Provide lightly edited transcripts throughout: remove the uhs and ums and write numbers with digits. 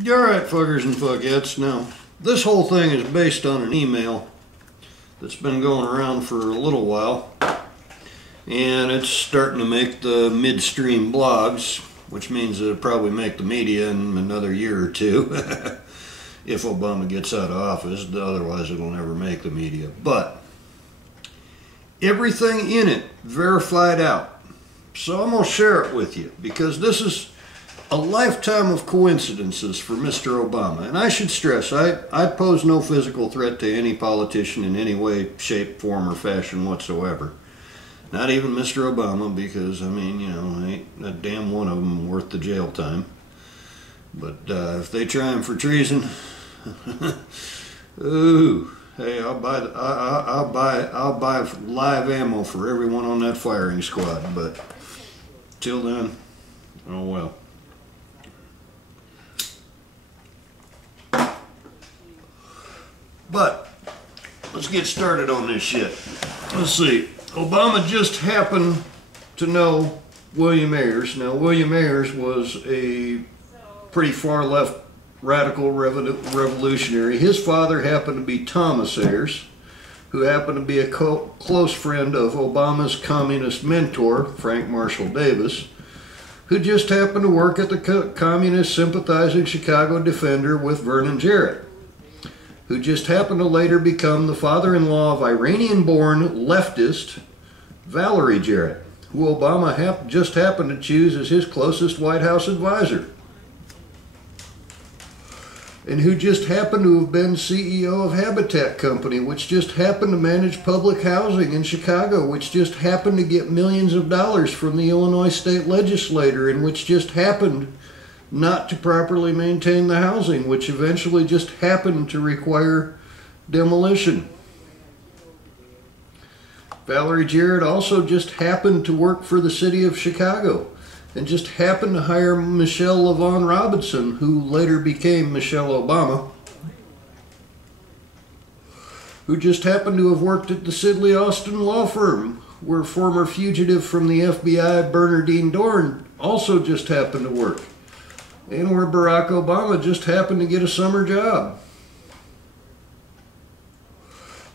Alright, fuckers and fuckettes. Now, this whole thing is based on an email that's been going around for a little while. And it's starting to make the midstream blogs, which means it'll probably make the media in another year or two. If Obama gets out of office, otherwise it'll never make the media. But everything in it verified out. So I'm going to share it with you because this is a lifetime of coincidences for Mr. Obama. And I should stress, I pose no physical threat to any politician in any way, shape, form, or fashion whatsoever. Not even Mr. Obama, because, I mean, you know, ain't a damn one of them worth the jail time. But if they try him for treason, ooh, hey, I'll buy live ammo for everyone on that firing squad. But till then, oh well. But let's get started on this shit. Let's see. Obama just happened to know William Ayers. Now, William Ayers was a pretty far left radical revolutionary. His father happened to be Thomas Ayers, who happened to be a close friend of Obama's communist mentor, Frank Marshall Davis, who just happened to work at the communist sympathizing Chicago Defender with Vernon Jarrett, who just happened to later become the father-in-law of Iranian-born leftist Valerie Jarrett, who Obama just happened to choose as his closest White House advisor, and who just happened to have been CEO of Habitat Company, which just happened to manage public housing in Chicago, which just happened to get millions of dollars from the Illinois state legislature, and which just happened not to properly maintain the housing, which eventually just happened to require demolition. Valerie Jarrett also just happened to work for the city of Chicago and just happened to hire Michelle LaVaughn Robinson, who later became Michelle Obama, who just happened to have worked at the Sidley Austin law firm, where former fugitive from the FBI Bernardine Dorn also just happened to work, and where Barack Obama just happened to get a summer job.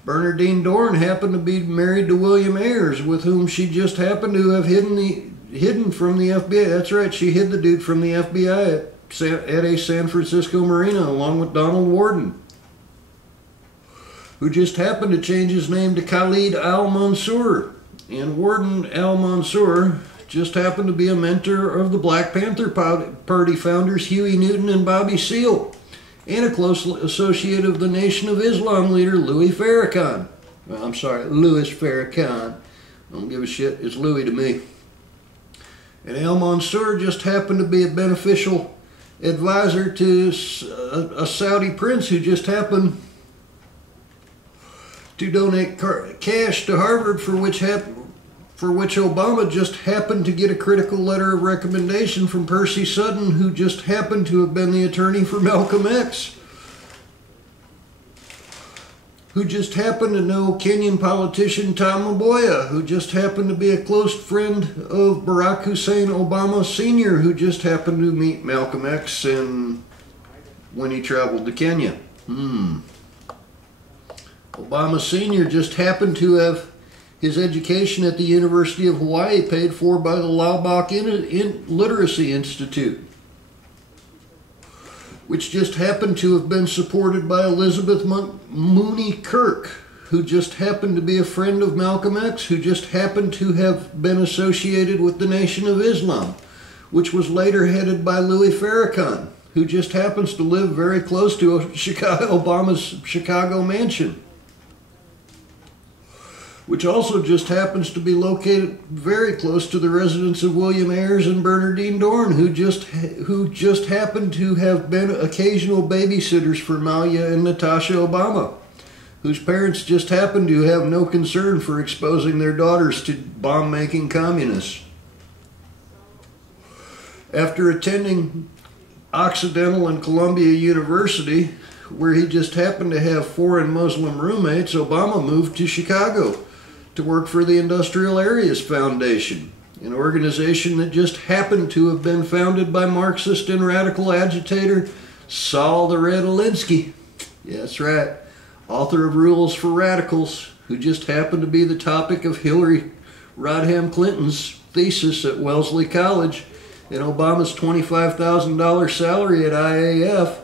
Bernardine Dorn happened to be married to William Ayers, with whom she just happened to have hidden from the FBI. That's right, she hid the dude from the FBI at a San Francisco marina along with Donald Worden, who just happened to change his name to Khalid al-Mansour. And Worden al-Mansour just happened to be a mentor of the Black Panther Party founders Huey Newton and Bobby Seale, and a close associate of the Nation of Islam leader Louis Farrakhan. Well, I'm sorry, Louis Farrakhan. I don't give a shit, it's Louis to me. And al-Mansour just happened to be a beneficial advisor to a Saudi prince who just happened to donate cash to Harvard, for which Obama just happened to get a critical letter of recommendation from Percy Sutton, who just happened to have been the attorney for Malcolm X, who just happened to know Kenyan politician Tom Mboya, who just happened to be a close friend of Barack Hussein Obama Sr., who just happened to meet Malcolm X when he traveled to Kenya. Obama Sr. just happened to have his education at the University of Hawaii paid for by the Laubach Literacy Institute, which just happened to have been supported by Elizabeth Mooney Kirk, who just happened to be a friend of Malcolm X, who just happened to have been associated with the Nation of Islam, which was later headed by Louis Farrakhan, who just happens to live very close to Obama's Chicago mansion, which also just happens to be located very close to the residence of William Ayers and Bernardine Dorn, who just happened to have been occasional babysitters for Malia and Natasha Obama, whose parents just happened to have no concern for exposing their daughters to bomb-making communists. After attending Occidental and Columbia University, where he just happened to have foreign Muslim roommates, Obama moved to Chicago to work for the Industrial Areas Foundation, an organization that just happened to have been founded by Marxist and radical agitator Saul the Red Alinsky. Yeah, that's right. Author of Rules for Radicals, who just happened to be the topic of Hillary Rodham Clinton's thesis at Wellesley College, and Obama's $25,000 salary at IAF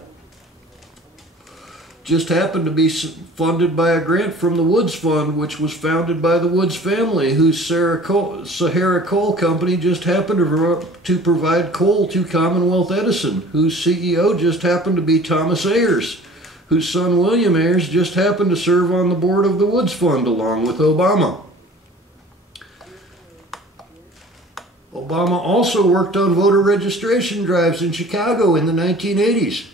just happened to be funded by a grant from the Woods Fund, which was founded by the Woods family, whose Sahara Coal Company just happened to provide coal to Commonwealth Edison, whose CEO just happened to be Thomas Ayers, whose son William Ayers just happened to serve on the board of the Woods Fund along with Obama. Obama also worked on voter registration drives in Chicago in the 1980s.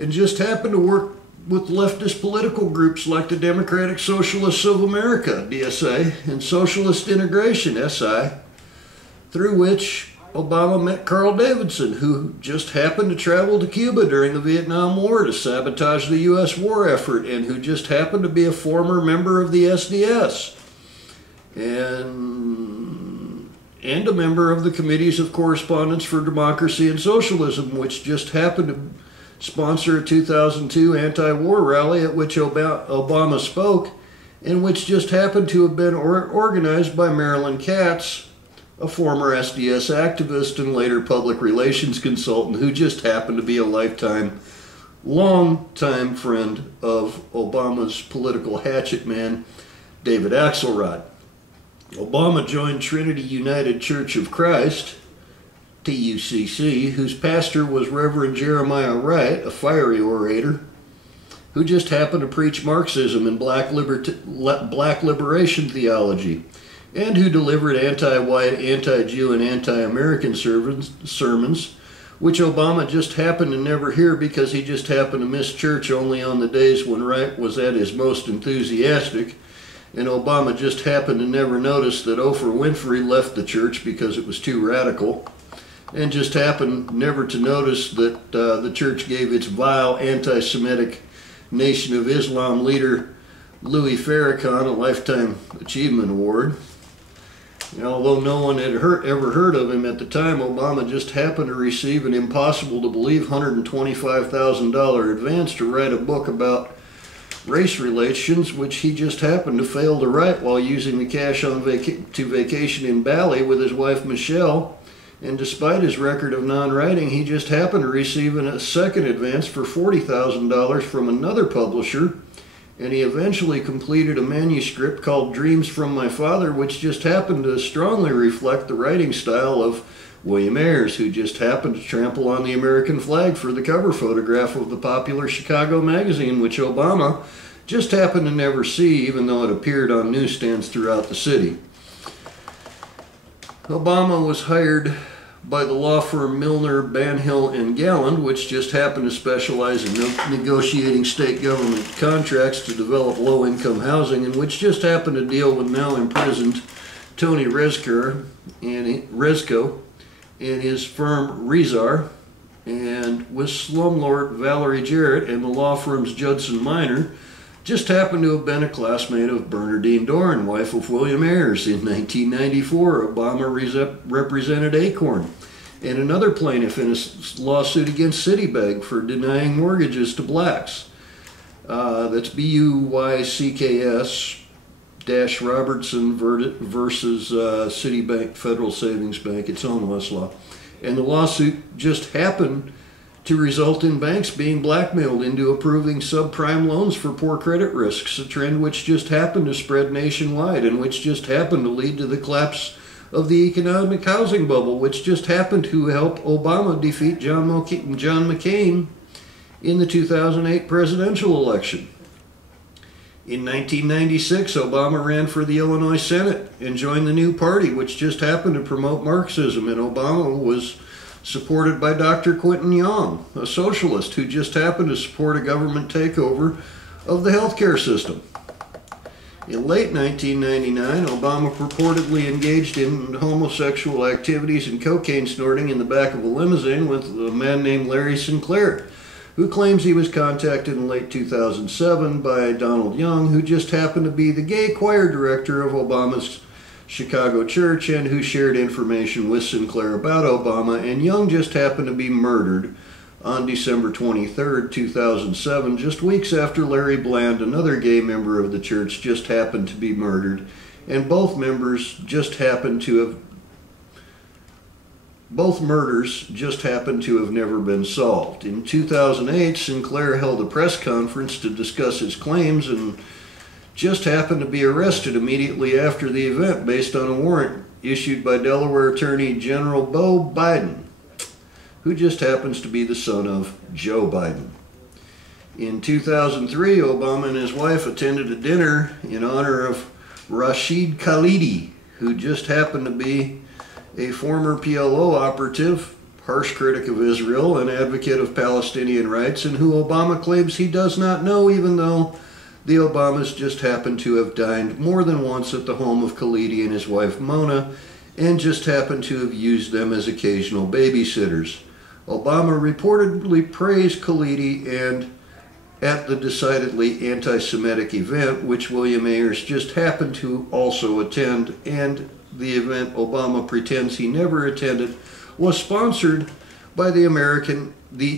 And just happened to work with leftist political groups like the Democratic Socialists of America, DSA, and Socialist Integration, SI, through which Obama met Carl Davidson, who just happened to travel to Cuba during the Vietnam War to sabotage the U.S. war effort, and who just happened to be a former member of the SDS, and a member of the Committees of Correspondence for Democracy and Socialism, which just happened to sponsor a 2002 anti-war rally at which Obama spoke, and which just happened to have been organized by Marilyn Katz, a former SDS activist and later public relations consultant, who just happened to be a long-time friend of Obama's political hatchet man, David Axelrod. Obama joined Trinity United Church of Christ, TUCC, whose pastor was Reverend Jeremiah Wright, a fiery orator, who just happened to preach Marxism and black liberation theology, and who delivered anti-white, anti-Jew, and anti-American sermons, which Obama just happened to never hear because he just happened to miss church only on the days when Wright was at his most enthusiastic, and Obama just happened to never notice that Oprah Winfrey left the church because it was too radical, and just happened never to notice that the church gave its vile anti-Semitic Nation of Islam leader Louis Farrakhan a Lifetime Achievement Award. And although no one had ever heard of him at the time, Obama just happened to receive an impossible-to-believe $125,000 advance to write a book about race relations, which he just happened to fail to write while using the cash on to vacation in Bali with his wife Michelle. And despite his record of non-writing, he just happened to receive a second advance for $40,000 from another publisher, and he eventually completed a manuscript called Dreams from My Father, which just happened to strongly reflect the writing style of William Ayers, who just happened to trample on the American flag for the cover photograph of the popular Chicago magazine, which Obama just happened to never see, even though it appeared on newsstands throughout the city. Obama was hired by the law firm Milner, Banhill, and Galland, which just happened to specialize in negotiating state government contracts to develop low-income housing, and which just happened to deal with now-imprisoned Tony Rezko and his firm Rezar, and with slumlord Valerie Jarrett and the law firm's Judson Minor, just happened to have been a classmate of Bernardine Dohrn, wife of William Ayers. In 1994, Obama represented Acorn and another plaintiff in a lawsuit against Citibank for denying mortgages to blacks. That's BUYCKS Robertson versus Citibank Federal Savings Bank. It's on Westlaw. And the lawsuit just happened to result in banks being blackmailed into approving subprime loans for poor credit risks, a trend which just happened to spread nationwide and which just happened to lead to the collapse of the economic housing bubble, which just happened to help Obama defeat John McCain in the 2008 presidential election. In 1996, Obama ran for the Illinois Senate and joined the new party, which just happened to promote Marxism, and Obama was supported by Dr. Quinton Young, a socialist who just happened to support a government takeover of the healthcare system. In late 1999, Obama purportedly engaged in homosexual activities and cocaine snorting in the back of a limousine with a man named Larry Sinclair, who claims he was contacted in late 2007 by Donald Young, who just happened to be the gay choir director of Obama's Chicago church and who shared information with Sinclair about Obama, and Young just happened to be murdered on December 23rd, 2007, just weeks after Larry Bland, another gay member of the church, just happened to be murdered, and both murders just happened to have never been solved. In 2008, Sinclair held a press conference to discuss his claims and just happened to be arrested immediately after the event based on a warrant issued by Delaware Attorney General Beau Biden, who just happens to be the son of Joe Biden. In 2003, Obama and his wife attended a dinner in honor of Rashid Khalidi, who just happened to be a former PLO operative, harsh critic of Israel, and advocate of Palestinian rights, and who Obama claims he does not know, even though the Obamas just happened to have dined more than once at the home of Khalidi and his wife Mona, and just happened to have used them as occasional babysitters. Obama reportedly praised Khalidi and at the decidedly anti-Semitic event, which William Ayers just happened to also attend, and the event Obama pretends he never attended was sponsored by the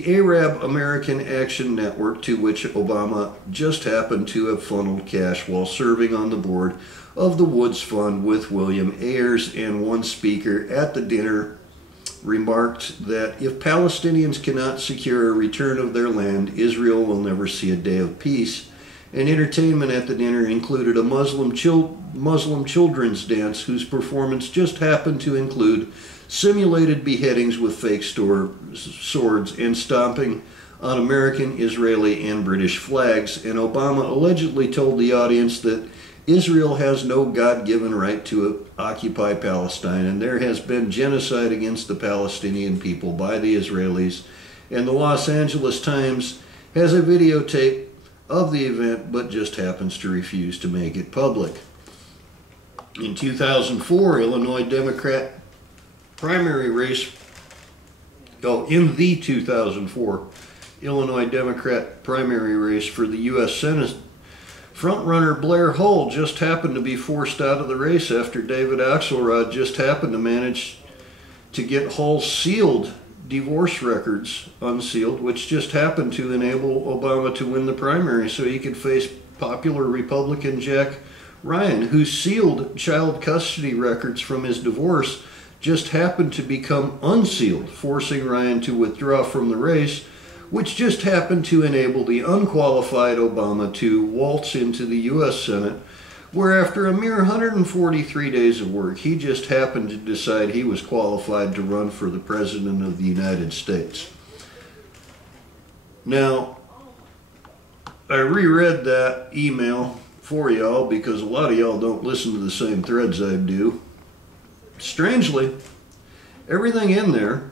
Arab American Action Network, to which Obama just happened to have funneled cash while serving on the board of the Woods Fund with William Ayers, and one speaker at the dinner remarked that if Palestinians cannot secure a return of their land, Israel will never see a day of peace. And entertainment at the dinner included a Muslim children's dance whose performance just happened to include simulated beheadings with fake swords and stomping on American, Israeli, and British flags. And Obama allegedly told the audience that Israel has no God-given right to occupy Palestine, and there has been genocide against the Palestinian people by the Israelis. And the Los Angeles Times has a videotape of the event, but just happens to refuse to make it public. In 2004, Illinois Democrat primary race, in the 2004 Illinois Democrat primary race for the U.S. Senate, frontrunner Blair Hull just happened to be forced out of the race after David Axelrod just happened to manage to get Hull's sealed divorce records unsealed, which just happened to enable Obama to win the primary so he could face popular Republican Jack Ryan, whose sealed child custody records from his divorce just happened to become unsealed, forcing Ryan to withdraw from the race, which just happened to enable the unqualified Obama to waltz into the U.S. Senate, where after a mere 143 days of work, he just happened to decide he was qualified to run for the President of the United States. Now, I reread that email for y'all because a lot of y'all don't listen to the same threads I do. Strangely, everything in there,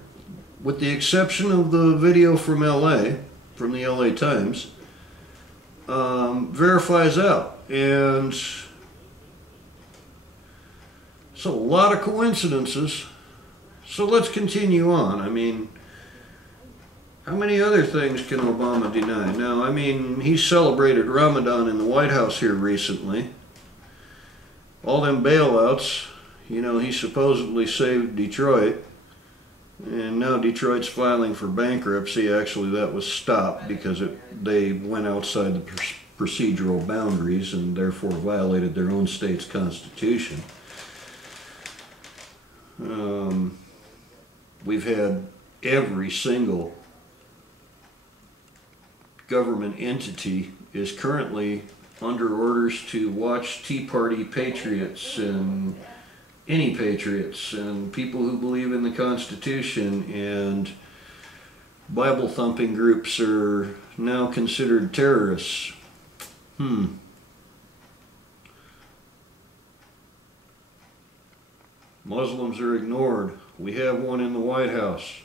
with the exception of the video from LA, from the LA Times, verifies out. And so a lot of coincidences. So let's continue on. I mean, how many other things can Obama deny? Now, I mean, he celebrated Ramadan in the White House here recently. All them bailouts, you know, he supposedly saved Detroit. And now Detroit's filing for bankruptcy. Actually, that was stopped because they went outside the procedural boundaries and therefore violated their own state's constitution. We've had every single government entity is currently under orders to watch Tea Party patriots and any patriots and people who believe in the Constitution, and Bible-thumping groups are now considered terrorists. Muslims are ignored. We have one in the White House.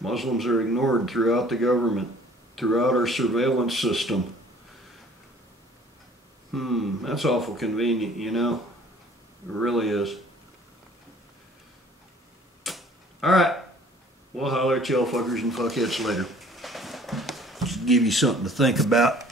Muslims are ignored throughout the government, throughout our surveillance system. That's awful convenient, you know? It really is. Alright, we'll holler at y'all fuckers and fuckheads later. Just give you something to think about.